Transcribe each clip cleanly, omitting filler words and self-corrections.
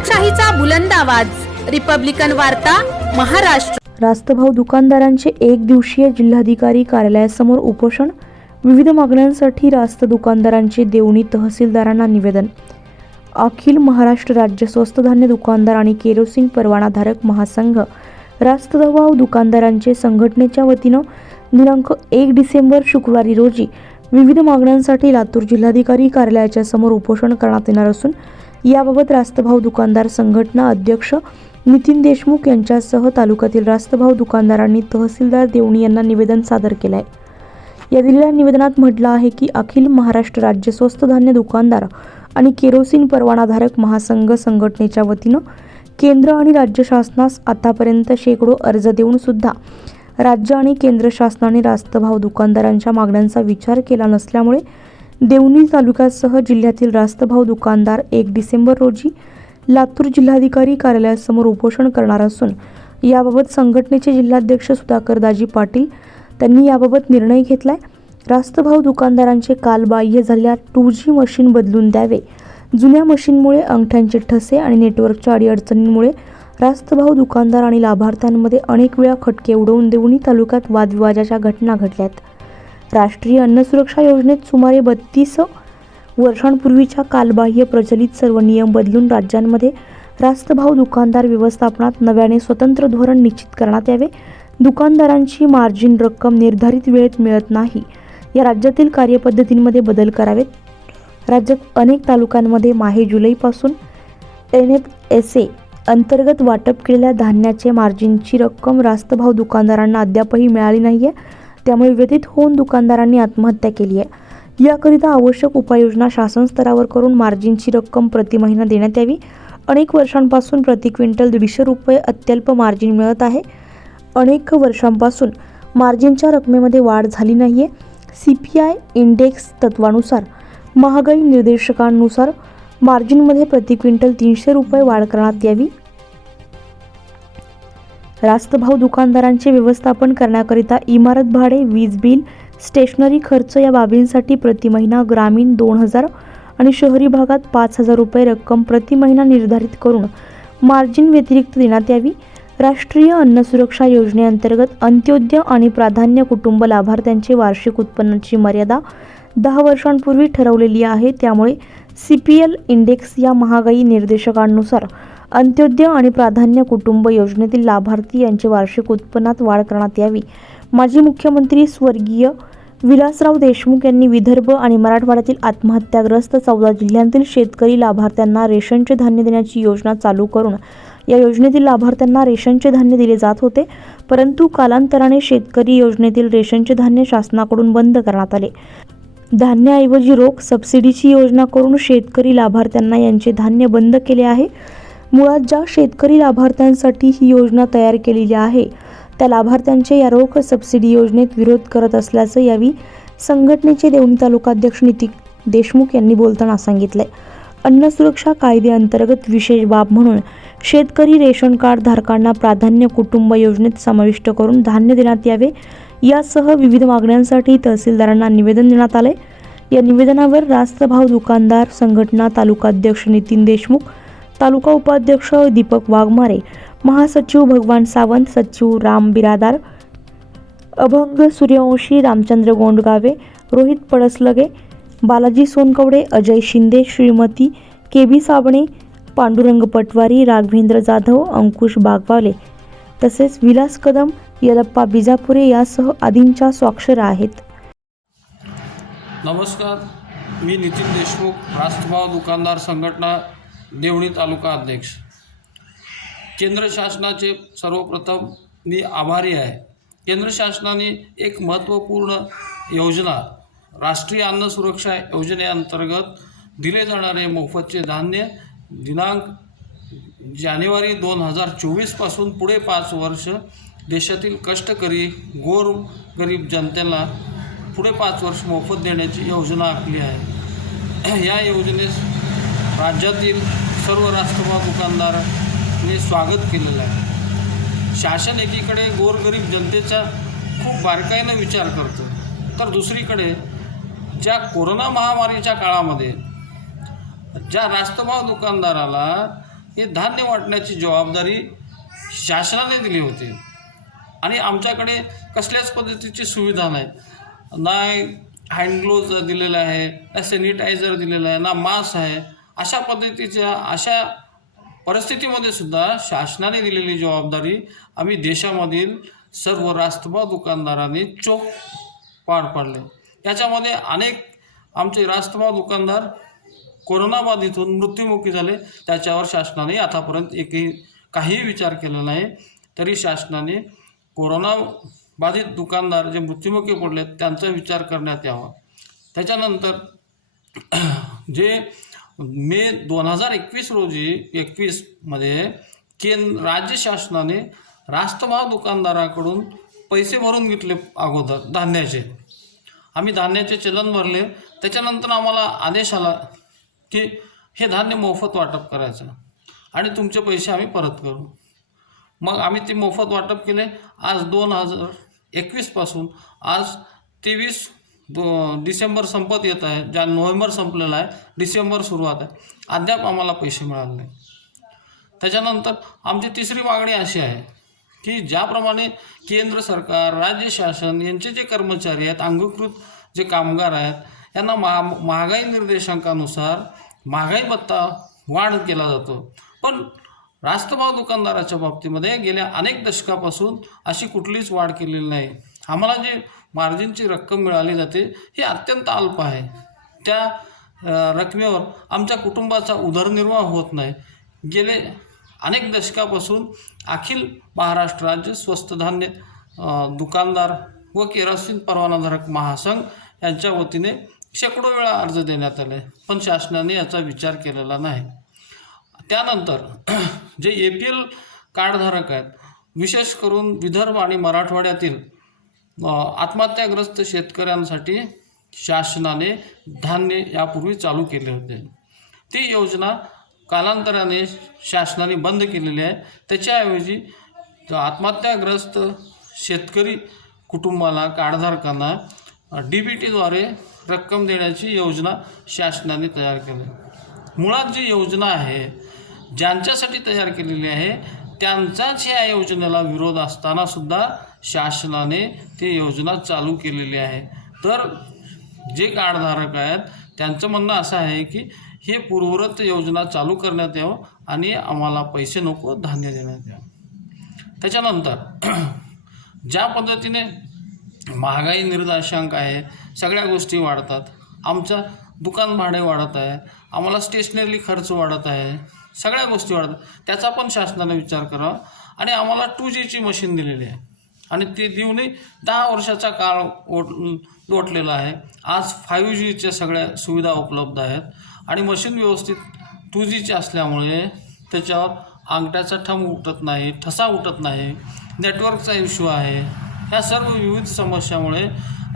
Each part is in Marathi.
लोकशाहीचा बुलंद आवाज, रिपब्लिकन वार्ता, महाराष्ट्र। रास्तभाव दुकानदारांचे एक दिवसीय जिल्हाधिकारी कार्यालयासमोर उपोषण। विविध मागण्यांसाठी रास्त दुकानदारांचे देवणी तहसीलदारांना निवेदन। अखिल महाराष्ट्र राज्य स्वस्त धान्य दुकानदार आणि केरोसिन परवानाधारक महासंघ रास्तभाव दुकानदारांचे संघटनेच्या वतीनं दिनांक 1 डिसेंबर शुक्रवारी रोजी विविध मागण्यांसाठी लातूर जिल्हाधिकारी कार्यालयाच्या समोर उपोषण करण्यात येणार असून याबाबत रास्तभाव दुकानदार संघटना अध्यक्ष नितीन देशमुख यांच्यासह तालुक्यातील रास्तभाव दुकानदारांनी तहसीलदार देवणी यांना निवेदन सादर केले आहे। या दिलेल्या निवेदनात म्हटलं आहे की अखिल महाराष्ट्र राज्य स्वस्त धान्य दुकानदार आणि केरोसिन परवानाधारक महासंघ संघटनेच्या वतीनं केंद्र आणि राज्य शासनास आतापर्यंत शेकडो अर्ज देऊन सुद्धा राज्य आणि केंद्र शासनाने रास्तभाव दुकानदारांच्या मागण्यांचा विचार केला नसल्यामुळे देवणी तालुक्यासह जिल्ह्यातील रास्तभाव दुकानदार 1 डिसेंबर रोजी लातूर जिल्हाधिकारी कार्यालयासमोर उपोषण करणार असून याबाबत संघटनेचे जिल्हाध्यक्ष सुधाकरदाजी पाटील त्यांनी याबाबत निर्णय घेतलाय। रास्तभाव दुकानदारांचे कालबाह्य झालेल्या 2G मशीन बदलून द्यावे। जुन्या मशीनमुळे अंगठ्यांचे ठसे आणि नेटवर्कच्या अडीअडचणींमुळे रास्तभाव दुकानदार आणि लाभार्थ्यांमध्ये अनेक वेळा खटके उडवून देवणी तालुक्यात वादविवादाच्या घटना घडल्यात। राष्ट्रीय अन्न सुरक्षा योजनेत सुमारे 32 वर्षांपूर्वीच्या कालबाह्य प्रचलित सर्व नियम बदलून राज्यांमध्ये रास्तभाव दुकानदार व्यवस्थापनात नव्याने स्वतंत्र धोरण निश्चित करण्यात यावे। दुकानदारांची मार्जिन रक्कम निर्धारित वेळेत मिळत नाही, या राज्यातील कार्यपद्धतींमध्ये बदल करावेत। राज्यात अनेक तालुक्यांमध्ये माहे जुलैपासून NFSA अंतर्गत वाटप केलेल्या धान्याचे मार्जिनची रक्कम रास्तभाव दुकानदारांना अद्यापही मिळाली नाहीये, त्यामुळे व्यथित होऊन दुकानदारांनी आत्महत्या केली आहे। याकरिता आवश्यक उपाययोजना शासन स्तरावर करून मार्जिनची रक्कम प्रति महिना देण्यात यावी। अनेक वर्षांपासून प्रति क्विंटल 150 रुपये अत्यल्प मार्जिन मिळत आहे। अनेक वर्षांपासून मार्जिनच्या रकमेमध्ये वाढ झाली नाहीये। CPI इंडेक्स तत्वानुसार महागाई निर्देशकांनुसार मार्जिनमध्ये प्रति क्विंटल 300 रुपये वाढ करण्यात यावी। रास्तभाव दुकानदारांचे व्यवस्थापन करण्याकरिता इमारत भाडे, वीज बिल, स्टेशनरी खर्च या बाबींसाठी प्रति महिना ग्रामीण 2000 आणि शहरी भागात 5000 रुपये रक्कम प्रति महिना निर्धारित करून मार्जिन व्यतिरिक्त देण्यात यावी। राष्ट्रीय अन्न सुरक्षा योजनेअंतर्गत अंत्योदय आणि प्राधान्य कुटुंब लाभार्थ्यांची वार्षिक उत्पन्नाची मर्यादा 10 वर्षांपूर्वी ठरवलेली आहे, त्यामुळे CPL इंडेक्स या महागाई निर्देशकांनुसार अंत्योदय आणि प्राधान्य कुटुंब योजनेतील लाभार्थी यांचे वार्षिक उत्पन्नात वाढ करण्यात यावी। माजी मुख्यमंत्री स्वर्गीय विलासराव देशमुख यांनी विदर्भ आणि मराठवाड्यातील आत्महत्याग्रस्त 14 जिल्ह्यांतील शेतकरी लाभार्थ्यांना रेशनचे धान्य देण्याची योजना चालू करून या योजनेतील लाभार्थ्यांना रेशनचे धान्य दिले जात होते, परंतु कालांतराने शेतकरी योजनेतील रेशनचे धान्य शासनाकडून बंद करण्यात आले। धान्याऐवजी रोख सबसिडीची योजना करून शेतकरी लाभार्थ्यांना यांचे धान्य बंद केले आहे। मुळात ज्या शेतकरी लाभार्थ्यांसाठी ही योजना तयार केलेली आहे त्या लाभार्थ्यांचे या रोख सबसिडी योजनेत विरोध करत असल्याचं यावेळी संघटनेचे देवणी तालुकाध्यक्ष नितीन देशमुख यांनी बोलताना सांगितले। अन्न सुरक्षा कायद्याअंतर्गत विशेष बाब म्हणून शेतकरी रेशन कार्ड धारकांना प्राधान्य कुटुंब योजनेत समाविष्ट करून धान्य देण्यात यावे, यासह विविध मागण्यांसाठी तहसीलदारांना निवेदन देण्यात आले। या निवेदनावर रास्तभाव दुकानदार संघटना तालुकाध्यक्ष नितीन देशमुख, तालुका उपाध्यक्ष दीपक वाघमारे, महासचिव भगवान सावंत, सचिव राम बिरादार, अभंग सूर्यवंशी, रामचंद्र गोंडगावे, रोहित पडसलगे, बालाजी सोनकवडे, अजय शिंदे, श्रीमती KB साबणे, पांडुरंग पटवारी, राघवेंद्र जाधव, अंकुश बागवाले तसेच विलास कदम, यलप्पा बिजापुरे यासह आदींच्या स्वाक्षऱ्या आहेत। नमस्कार, मी नितीन देशमुख, रास्तभाव दुकानदार संघटना देवणी तालुका अध्यक्ष। केंद्र शासनाचे सर्वप्रथम मी आभारी आहे। केंद्र शासनाने एक महत्त्वपूर्ण योजना राष्ट्रीय अन्न सुरक्षा योजनेअंतर्गत दिले जाणारे मोफतचे धान्य दिनांक जानेवारी 2024 पासून पुढे 5 वर्ष देशातील कष्टकरी गोरगरीब जनतेला पुढे 5 वर्ष मोफत देण्याची योजना आखली आहे। या योजनेस राज्यातील सर्व रास्तभाव दुकानदारांनी स्वागत केलेलं आहे। शासन एकीकडे गोरगरीब जनतेचा खूप बारकाईने विचार करतो, तर दुसरीकडे ज्या कोरोना महामारीच्या काळामध्ये ज्या रास्तभाव दुकानदाराला हे धान्य वाटण्याची जबाबदारी शासनाने दिली होती आणि आमच्याकडे कसल्याच पद्धतीची सुविधा नाही, नाही हँड ग्लोव्ज दिलेला आहे, ना सॅनिटायझर दिलेला आहे, ना मास्क आहे. अशा पद्धतीच्या अशा परिस्थितीमध्ये सुद्धा शासनाने दिलेली जबाबदारी आम्ही देशामधील सर्व रास्तभाव दुकानदारांनी चोख पार पाडले. याच्यामध्ये अनेक आमचे रास्तभाव दुकानदार कोरोनाबाधित होऊन मृत्युमुखी झाले. त्याच्यावर शासनाने आतापर्यंत काही विचार केला नाही. तरी शासनाने कोरोनाबाधित दुकानदार जे मृत्युमुखी पडले त्यांचा विचार करण्यात यावा. त्याच्यानंतर जे मे 2021 रोजी मध्ये राज्य शासनाने रास्तभाव दुकानदाराकडून पैसे भरून घेतले. अगोदर धान्याचे आम्ही धान्याचे चलन भरले. त्याच्यानंतर आम्हाला आदेश आला की हे धान्य मोफत वाटप करायचं आणि तुमचे पैसे आम्ही परत करू. मग आम्ही ते मोफत वाटप केले. आज 2021 पासून आज 23 डिसेंबर संपत येत आहे. नोव्हेंबर संपलेला आहे, डिसेंबर सुरुवात आहे, अद्याप आम्हाला पैसे मिळाले नाही. त्याच्यानंतर आमची तिसरी मागणी अशी आहे की ज्याप्रमाणे केंद्र सरकार, राज्य शासन यांचे जे कर्मचारी आहेत, अंगीकृत जे कामगार आहेत, यांना महागाई निर्देशांकानुसार महागाई भत्ता वाढ केला जातो, पण रास्तभाव दुकानदाराच्या बाबतीमध्ये गेल्या अनेक दशकापासून अशी कुठलीच वाढ केलेली नाही. आम्हाला जी मार्जिनची रक्कम मिळाली जाते ही अत्यंत अल्प आहे. त्या रकमेवर आमच्या कुटुंबाचा उदरनिर्वाह होत नाही. गेले अनेक दशकापासून अखिल महाराष्ट्र राज्य स्वस्त धान्य दुकानदार व केरोसिन परवानाधारक महासंघ यांच्या वतीने शेकडो वेळा अर्ज देण्यात आले, पण शासनाने याचा विचार केलेला नाही. त्यानंतर जे APL कार्डधारक आहेत, विशेष करून विदर्भ आणि मराठवाड्यातील आत्महत्याग्रस्त शेतकऱ्यांसाठी शासनाने धान्य यापूर्वी चालू केले होते. ती योजना कालांतराने शासनाने बंद केलेली आहे. त्याच्याऐवजी आत्महत्याग्रस्त शेतकरी कुटुंबाला, कार्डधारकांना DBTद्वारे रक्कम देण्याची योजना शासनाने तयार केली. मुळात जी योजना आहे, ज्यांच्यासाठी तयार केलेली आहे, त्यांचाच या योजनेला विरोध असतानासुद्धा शासनाने ती योजना चालू केलेली आहे. तर जे कार्डधारक आहेत त्यांचं म्हणणं असं आहे की हे पूर्ववत योजना चालू करण्यात यावं आणि आम्हाला पैसे नको, धान्य देण्यात यावं. त्याच्यानंतर ज्या पद्धतीने महागाई निर्देशांक आहे, सगळ्या गोष्टी वाढतात. आमचं दुकान भाडे वाढत आहे, आम्हाला स्टेशनरी खर्च वाढत आहे, सगळ्या गोष्टी वाढतात. त्याचा पण शासनाने विचार करावा. आणि आम्हाला 2Gची मशीन दिलेली आहे आणि ती देऊनही 10 वर्षाचा काळ लोटलेला आहे. आज 5Gच्या सगळ्या सुविधा उपलब्ध आहेत आणि मशीन व्यवस्थित 2Gची असल्यामुळे त्याच्यावर अंगठ्याचा ठम उठत नाही, ठसा उठत नाही, नेटवर्कचा इश्यू आहे. ह्या सर्व विविध समस्यामुळे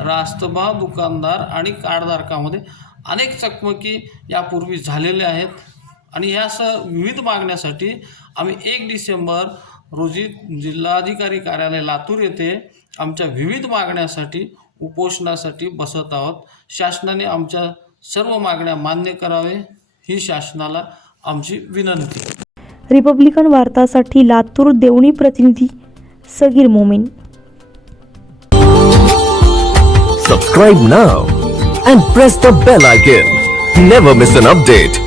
रास्तभाव दुकानदार आणि कार्डधारकामध्ये अनेक चकमकी यापूर्वी झालेल्या आहेत आणि ह्या विविध मागण्यासाठी आम्ही 1 डिसेंबर रोजी जिल्हाधिकारी कार्यालय लातूर येथे आमच्या विविध मागण्यासाठी उपोषणासाठी बसत आहोत. शासनाने आमच्या सर्व मागण्या मान्य करावे ही शासनाला आमची विनंती. रिपब्लिकन वार्तासाठी लातूर देवणी प्रतिनिधी Sagir Momin. Subscribe now and press the bell icon. Never miss an update.